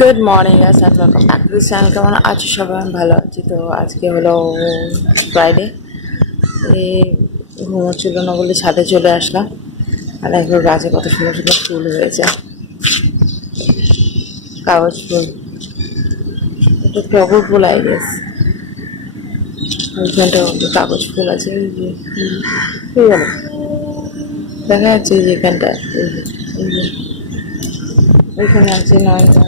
Good morning guys and welcome back to channel কেমন আছো সবাই? আমি ভালো আছি। তো আজকে হলো ফ্রাইডে ঘুমোচ্ছিল না বলে ছাদে চলে আসলাম। আর একবার গাছে কত সুন্দর সুন্দর ফুল হয়েছে। কাগজ ফুল। এটা টগর ফুল আই গেস ওইখানটা কাগজ ফুল আছে। এই গেল দেখা যাচ্ছে যে এখানটা ওইখানে আছে নয়টা।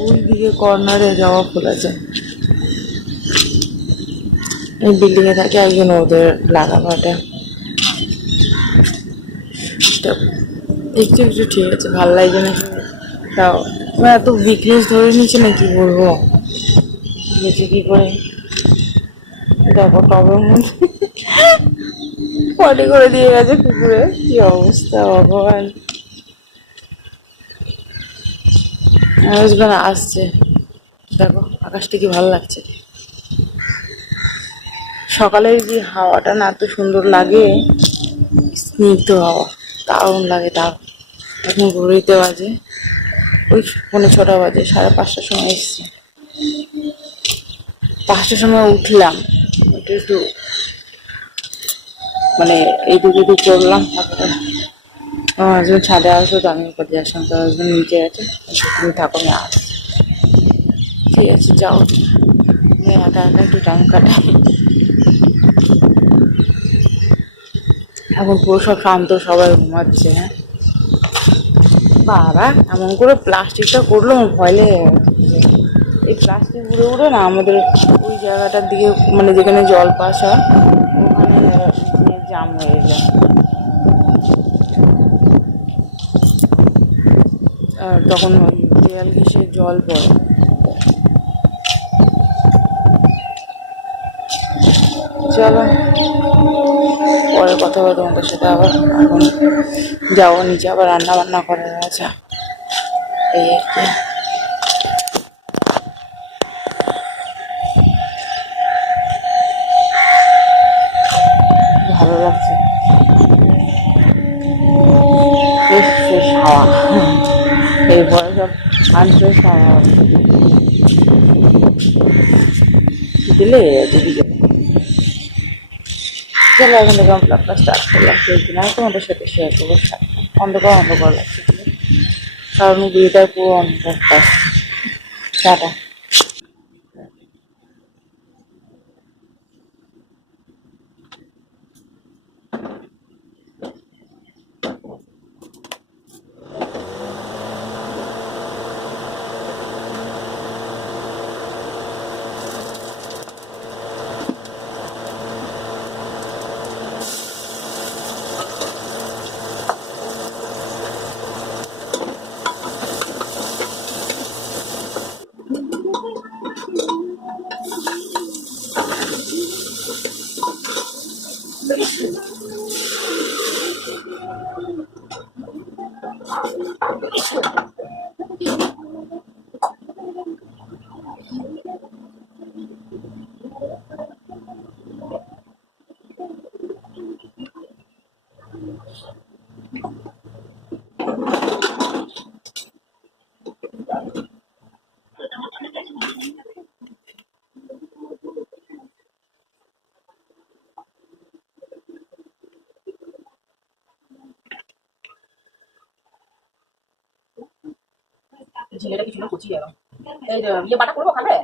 ওই দিকে কর্নারে জবা ফুল আছে এই বিল্ডিং এ থাকে একজন ওদের লাগানো এটা একটু একটু ঠিক আছে, ভালো লাগছে না। তাও এত উইকনেস ধরে নিচ্ছে না, কি বলব? গেছে কি করে। দেখো টবের মধ্যে পটি করে দিয়ে গেছে কুকুরে কি অবস্থা, ভগবান। হাজব্যান্ড আসছে। দেখো, আকাশটা কি ভালো লাগছে। সকালের যে হাওয়াটা না এত সুন্দর লাগে, স্নিগ্ধ হাওয়া, দারুণ লাগে তার এখন ঘুরিতে বাজে, ওই পৌনে ছটা বাজে, সাড়ে পাঁচটার সময় এসছি। পাঁচটার সময় উঠলাম একটু একটু মানে এইটুকু করলাম তারপরে আমার ছাদে আসো তো, আমি উপর আসলাম, তো হাজব্যান্ড নিচে আছে। তুমি থাকো আস ঠিক আছে, যাও। একা একা একটু টাইম কাটাই এখন পুরো সব শান্ত, সবাই ঘুমাচ্ছে হ্যাঁ। বাবা, এমন করে প্লাস্টিকটা করল, আমার ভয় লেগে গেছে। এই প্লাস্টিক উড়ে উড়ে না, আমাদের ওই জায়গাটার দিকে মানে যেখানে জল পাস হয়, ওখানে জাম হয়ে যায়। তখন দেয়াল ঘেসে জল পড়ে। চলো, পরে কথা হবে তোমাদের সাথে আবার। এখন যাব নিচে, আবার রান্না বান্না করার আছে। এই আর কি। আনফ্রেশ হাওয়া হবে। দিলে দিদিকে চলো এখন থেকে আমি ব্লগটা স্টার্ট করলাম, সেই দিন আমি তোমাদের সাথে শেয়ার করব। অন্ধকার অন্ধকার লাগছে। কারণ বিয়েটা পুরো অন্ধকার। টাটা। ঝিলেটা কিছু না কুচি গেল এই যে ইয়ে বাটা করব খাবে?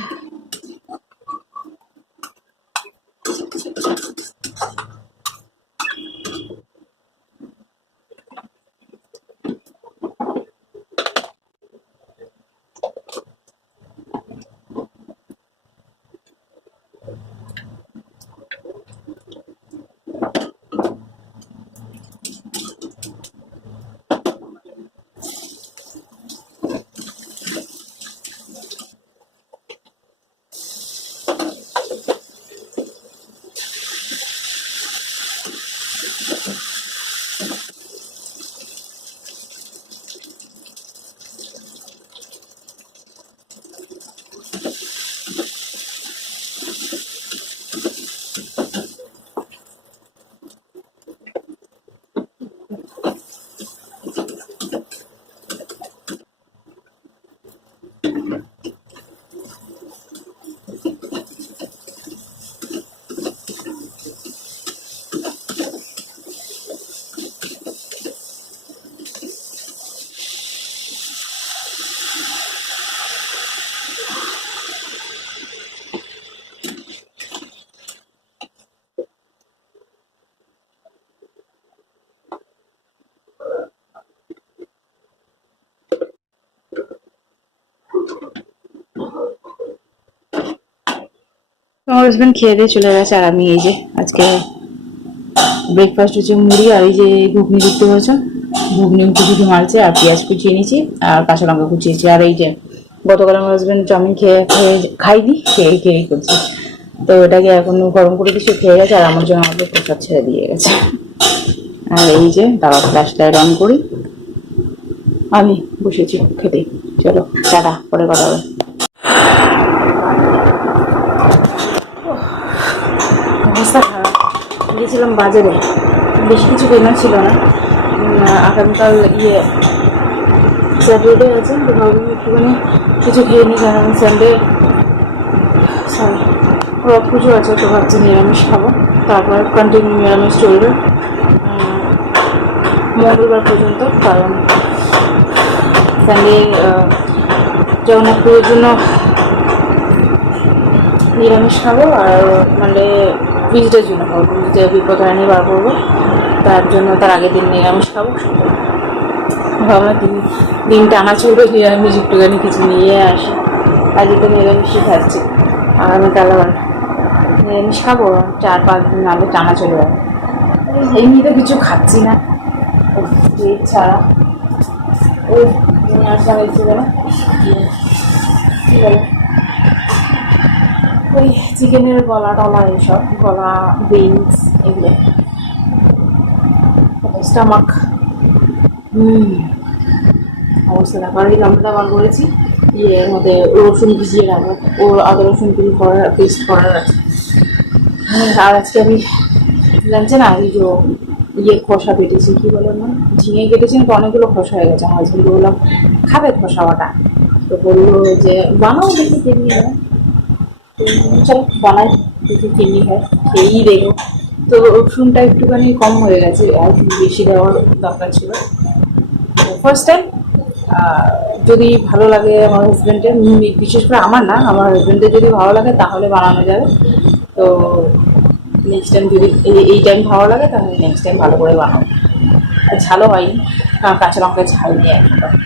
Oh. আমার হাজবেন্ড খেয়ে দিয়ে চলে গেছে আর আমি এই যে আজকে ব্রেকফাস্ট হচ্ছে মুড়ি আর এই যে ঘুগনি দেখতে পাচ্ছ? ঘুগনি ফুটি মারছে আর পেঁয়াজ কুচিয়ে নিয়েছি আর কাঁচা লঙ্কা কুচিয়েছি। আর এই যে গতকাল আমার হাজবেন্ড চাউমিন খেয়ে খেয়ে খাই খাইনি খেয়ে খেয়েই করছি। তো এটাকে এখন গরম করে কিছু খেয়ে গেছে আর আমার জন্য আমাদের প্রসাদ ছেড়ে দিয়ে গেছে। আর এই যে দাঁড়া ফ্ল্যাশ লাইট অন করি। আমি বসেছি খেতে। চলো, টাটা, পরে কথা হবে অবস্থা খারাপ গিয়েছিলাম বাজারে। বেশি কিছু কেনার ছিল না। আগামীকাল ইয়ে স্যাটারডে আছে, তো ভাবলাম একটুখানি কিছু খেয়ে নিই, কারণ সানডে সরি পুজো আছে, তো ভাবছি নিরামিষ খাব। তারপর কন্টিনিউ নিরামিষ চলবে মঙ্গলবার পর্যন্ত, কারণ সানডে জগন্নাথ পুজোর জন্য নিরামিষ খাব, আর মানে ফ্রিজটার জন্য খাব। বিপদ হারানি বার করব। তার জন্য তার আগের দিন নিরামিষ খাব। ভাবলাম দিন দিন টানা চলবে নিরামিষ একটুখানি কিছু নিয়ে আসি। আজকে তো নিরামিষই খাচ্ছি। আমি আবার নিরামিষ খাব, চার পাঁচ দিন আগে টানা চলে যাবে। এমনি তো কিছু খাচ্ছি না। ছাড়া। ওই নিয়ে আসা কি বলে? ওই চিকেনের গলা টলা এইসব গলা বিনস এগুলো। স্টামাক হুম। অবস্থা দেখো, আর এই লঙ্কাটা বার করেছি। ইয়ে এর মধ্যে রসুন ভিজিয়ে রাখব। ও আদা রসুন কিছু করার পেস্ট করার আছে। আর আজকে আমি জানছে না, এই যে ইয়ে খোসা কেটেছি কী বলে না ঝিঙে কেটেছেন তো অনেকগুলো খোসা হয়ে গেছে? আমার হাজবেন্ড বললাম, খাবে খোসা ওটা? তো বলল যে, বানাও দেখি হয় চল, বানাই, দেখি কেমনি হয়, খেয়েই দেখো। তো রসুনটা একটুখানি কম হয়ে গেছে, আর বেশি দেওয়ার দরকার ছিল। ফার্স্ট টাইম যদি ভালো লাগে আমার হাজব্যান্ডের বিশেষ করে আমার না, আমার হাজব্যান্ডের যদি ভালো লাগে তাহলে বানানো যাবে। তো নেক্সট টাইম যদি এই- টাইম ভালো লাগে, তাহলে নেক্সট টাইম ভালো করে বানাবো আর ঝালও হয়নি, কাঁচা লঙ্কা ঝাল নিয়ে একদম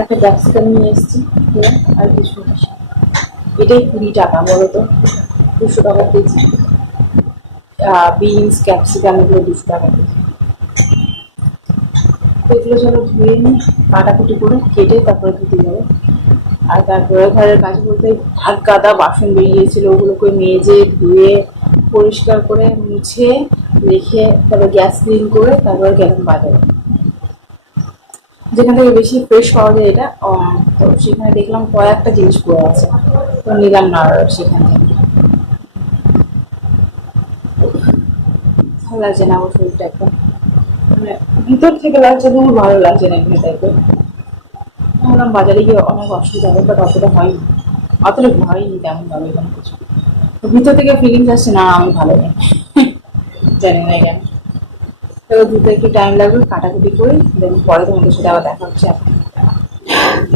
একটা ক্যাপসিকাম নিয়ে এসেছি আর কিছু এটাই কুড়ি টাকা বলো তো দুশো টাকা কেজি। বিনস ক্যাপসিকাম এগুলো দুশো টাকা কেজি। তো এগুলো চলো ধুয়ে নিই, কাটাকুটি করে কেটে তারপরে ধুতে যাব। আর তারপরে ঘরের কাজ বলতে ভাত গাদা বাসন বেরিয়েছিল, ওগুলোকে মেজে, ধুয়ে, পরিষ্কার করে, মুছে, রেখে তারপর গ্যাস ক্লিন করে তারপর গেলাম বাজারে। যেখান থেকে বেশি ফ্রেশ পাওয়া যায় এটা তো সেখানে দেখলাম কয়েকটা জিনিস পড়ে আছে। তো নিলাম না সেখান থেকে। ভালো লাগছে না আমার শরীরটা একদম। মানে ভিতর থেকে লাগছে খুব ভালো লাগছে না এখানে টাইপের ভাবলাম বাজারে গিয়ে অনেক অসুবিধা হবে বাট অতটা হয়নি। অতটা হয়নি তেমন ভাবে কোনো কিছু। ভিতর থেকে ফিলিংস আসছে, না, আমি ভালো নেই। জানি না কেন। তো দুটো একটু টাইম লাগবে, কাটাকুটি করে দেন পরে তোমাদের সাথে আবার দেখা হচ্ছে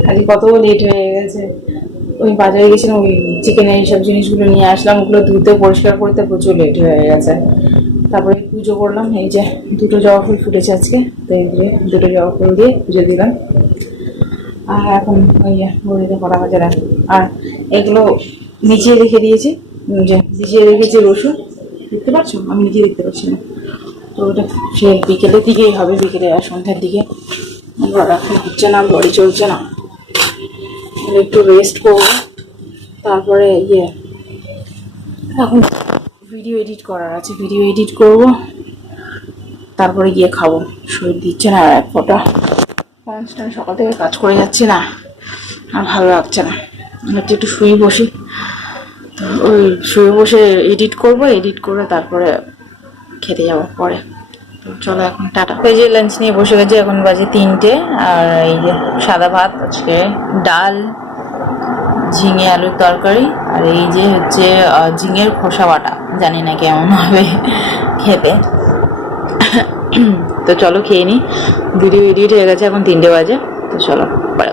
আজকে কত লেট হয়ে গেছে। ওই বাজারে গেছিলাম, ওই চিকেনের এইসব জিনিসগুলো নিয়ে আসলাম, ওগুলো ধুতে পরিষ্কার করতে প্রচুর লেট হয়ে গেছে। তারপরে পুজো করলাম, এই যে দুটো জবা ফুল ফুটেছে আজকে, তো এই যে দুটো জবা ফুল দিয়ে পুজো দিলাম। আর এখন ওই গড়িতে করা বাজে রাখি আর এগুলো নিচে রেখে দিয়েছি, যে ভিজিয়ে রেখেছি রসুন। দেখতে পাচ্ছ? আমি নিজে দেখতে পাচ্ছি না। তো ওটা সে বিকেলের দিকেই হবে, বিকেলে আর সন্ধ্যার দিকে। এখন হচ্ছে না, বডি চলছে না। একটু রেস্ট করব। তারপরে ইয়ে এখন ভিডিও এডিট করার আছে ভিডিও এডিট করব। তারপরে গিয়ে খাব। শরীর দিচ্ছে না আর এক ফোঁটা। কনস্ট্যান্ট সকাল থেকে কাজ করে যাচ্ছি না। আর ভালো লাগছে না। হচ্ছে একটু শুয়ে বসি। তো ওই শুয়ে বসে এডিট করব এডিট করে তারপরে খেতে যাব পরে। চলো এখন টাটা। যে লাঞ্চ নিয়ে বসে গেছি, এখন বাজে তিনটে। আর এই যে সাদা ভাত, আজকে ডাল, ঝিঙে আলুর তরকারি, আর এই যে হচ্ছে ঝিঙের খোসা বাটা। জানি না কেমন হবে খেতে। তো চলো খেয়ে নিই ভিডিও এডিট হয়ে গেছে, এখন তিনটে বাজে। তো চলো, পরে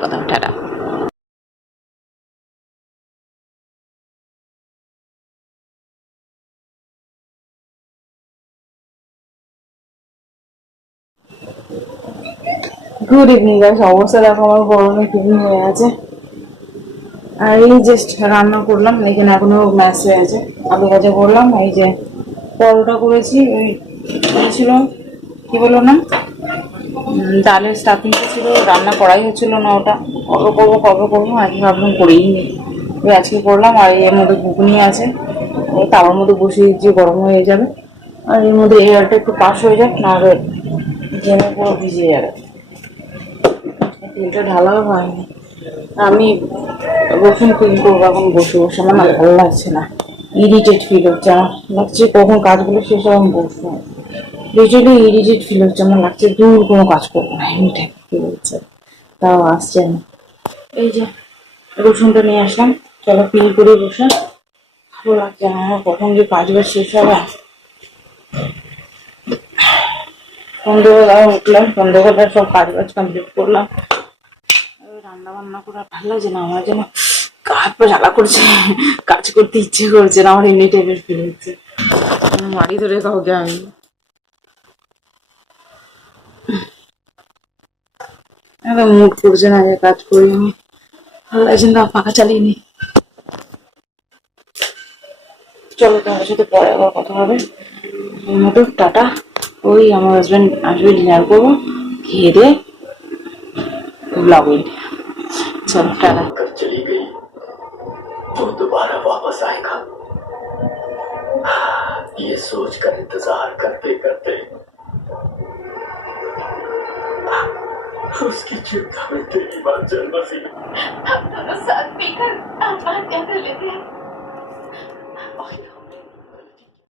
গুড ইভিনিং গাইস অবস্থা দেখো, আমার গরমে কিনি হয়ে আছে আর এই জাস্ট রান্না করলাম, এখানে এখনও ম্যাচ হয়ে আছে আলু ভাজা করলাম, এই যে পরোটা করেছি, ওই ছিল কি বলো না ডালের স্টাফিং ছিল, রান্না করাই হচ্ছিল না ওটা। কবে করব কবে করব, আজকে ভাবলাম করেই নি ওই আজকে করলাম, আর এর মধ্যে ঘুগনি আছে। ওই তাওয়ার মধ্যে বসিয়ে দিচ্ছি, গরম হয়ে যাবে। আর এর মধ্যে এয়ারটা একটু পাস হয়ে যাক না হলে জেমে পুরো ভিজে যাবে। তেলটা ঢালাও হয়নি। আমি রসুন ক্লিন করব এখন বসে বসে আমার না ভালো লাগছে না। ইরিটেট ফিল হচ্ছে, আমার লাগছে কখন কাজগুলো শেষ হবে, আমি বসবো। লিটারলি ইরিটেট ফিল হচ্ছে, আমার লাগছে দূর কোনো কাজ করব না, এমনি টাইপ ফিল হচ্ছে। তাও আসছে না। এই যে রসুনটা নিয়ে আসলাম। চলো পিল করে বসে। ভালো লাগছে না, আমার কখন যে কাজ বাজ শেষ হবে। সন্ধ্যেবেলা উঠলাম সন্ধ্যেবেলা সব কাজ বাজ কমপ্লিট করলাম। রান্না বান্না করে ভালো লাগছে না আমার যেন কাজ পা জ্বালা করছে কাজ করতে ইচ্ছে করছে না আমার এমনি টাইপের ফিল হচ্ছে। মাটি ধরে কাউকে আমি। একদম মুড করছে না যে কাজ করি আমি। ভালো লাগছে না পাখা চালিয়ে নি। চলো তোমার সাথে পরে আবার কথা হবে। মতো টাটা। ওই আমার হাজব্যান্ড আসবে ডিনার করব। খেয়ে দিয়ে ব্লগ सुनता चली गई तो दोबारा वापस आएगा। ये सोच कर इंतज़ार करते करते उसकी चिंता में तेरी बात जन्म सी। हम साथ बात कर लेते हैं।